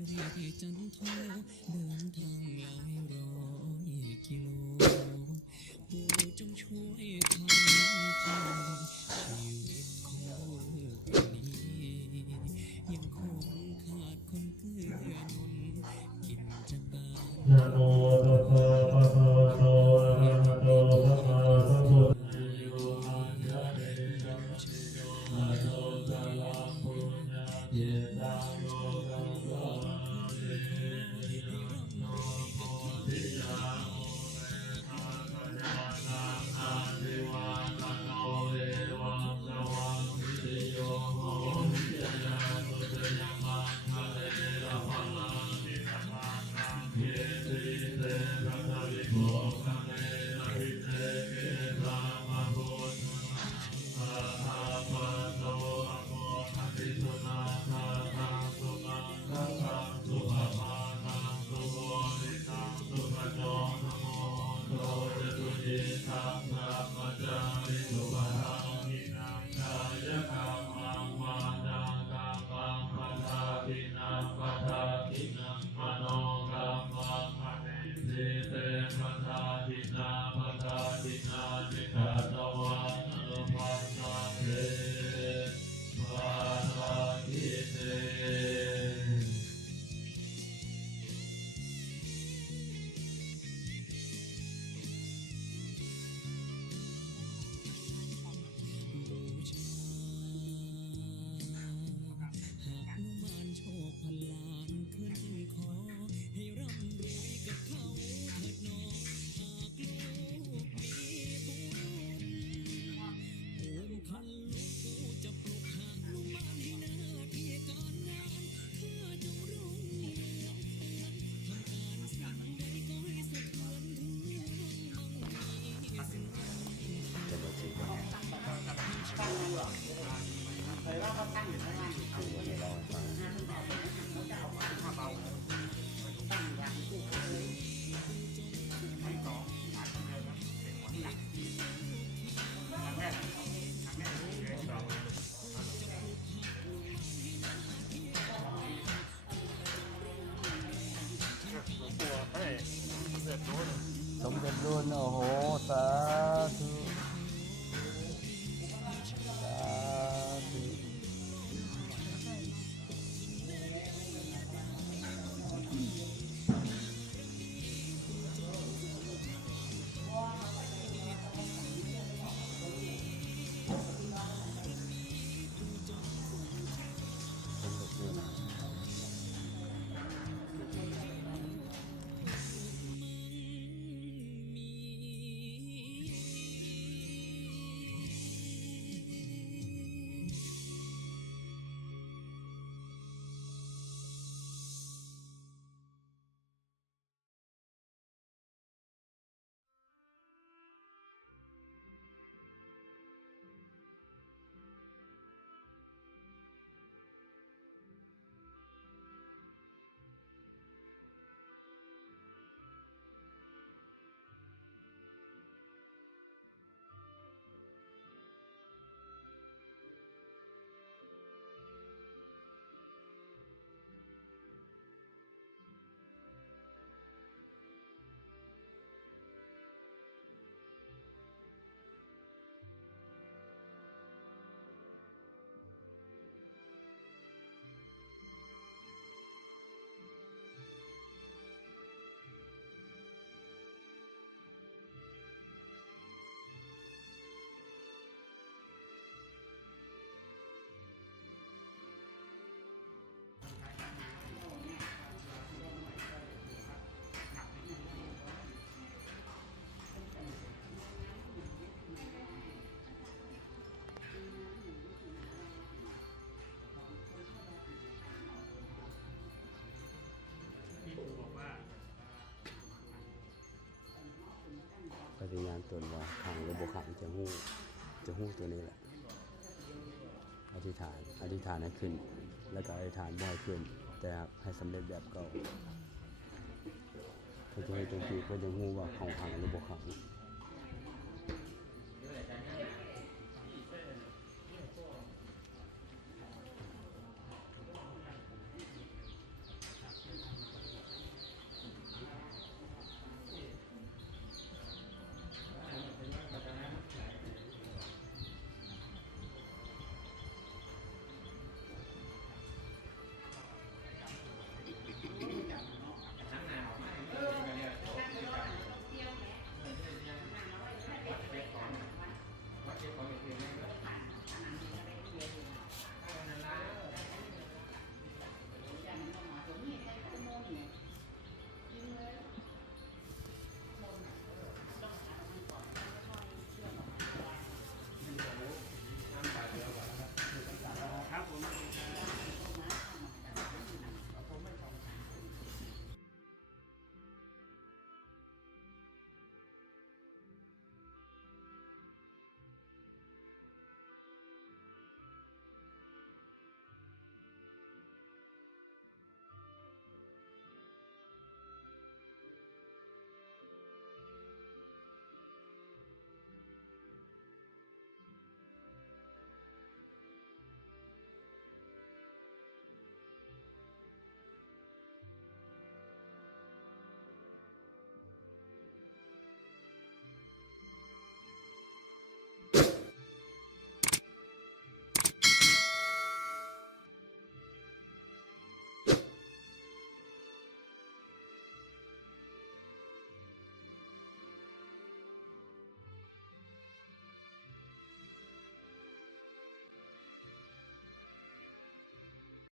จันทร์เดินทางหลายร้อยกิโลปู่จงช่วยคำจุนชีวิตของลูกนี้ยังคงขาดคนเกื้อหนุนกินจะบานนะโมตัสสะภะคะวะโตอะระหะโตสัมมาสัมพุทธัสสะโยอัญญาเดชะนะโตสะลังปุญญาเจตังโลกัสสะเตโนโมทิยาโมเรนะกะยานานาทิวาตโนเอวังสวังวิริโยโหติยาสุตยามังคะเลระมังนินะมานังเยติเตระทะริโกคะเลระหิเตเกสามะพุทธังอะระหะปะโตอะโมอะติสุนาทาทังสุมังคลังสุภมานังสุโมริตังสุขโตนะโมโตจตุเยธัมมะมัจจาริสุภทังหินังกายกัมมังวาจากัมมังปะทาวินังปะทาทินังมโนกัมมังคะเนสิเตปะทาทินาปะทาทินานิกาตวังอนุปัสสะเทปะทาทิเตบูชาหานุมานโชคพันล้านขึ้นขอให้ร่ำรวยกับเขาเถิดหนอหากลูกมีบุญโอมพันลูกผู้จะปลุกหานุมานให้หน้าที่การงานข้าจงรุ่งเรืองทำการสิ่งใดก็ให้สะเทือนถึงเมืองมั่งมีสุข สมเด็จรุ่นโอ้โหสาธุสาธุ ปฏิญาณตนว่าขังหรือบ่ขังจะหู้ตัวนี้แหละอธิษฐานให้ขึ้นแล้วก็อธิษฐานบ่ให้ขึ้นแต่ให้สำเร็จแบบเก่าเพื่อจะให้ตรงที่เพื่อจะหู้ว่าของขังหรือบ่ขัง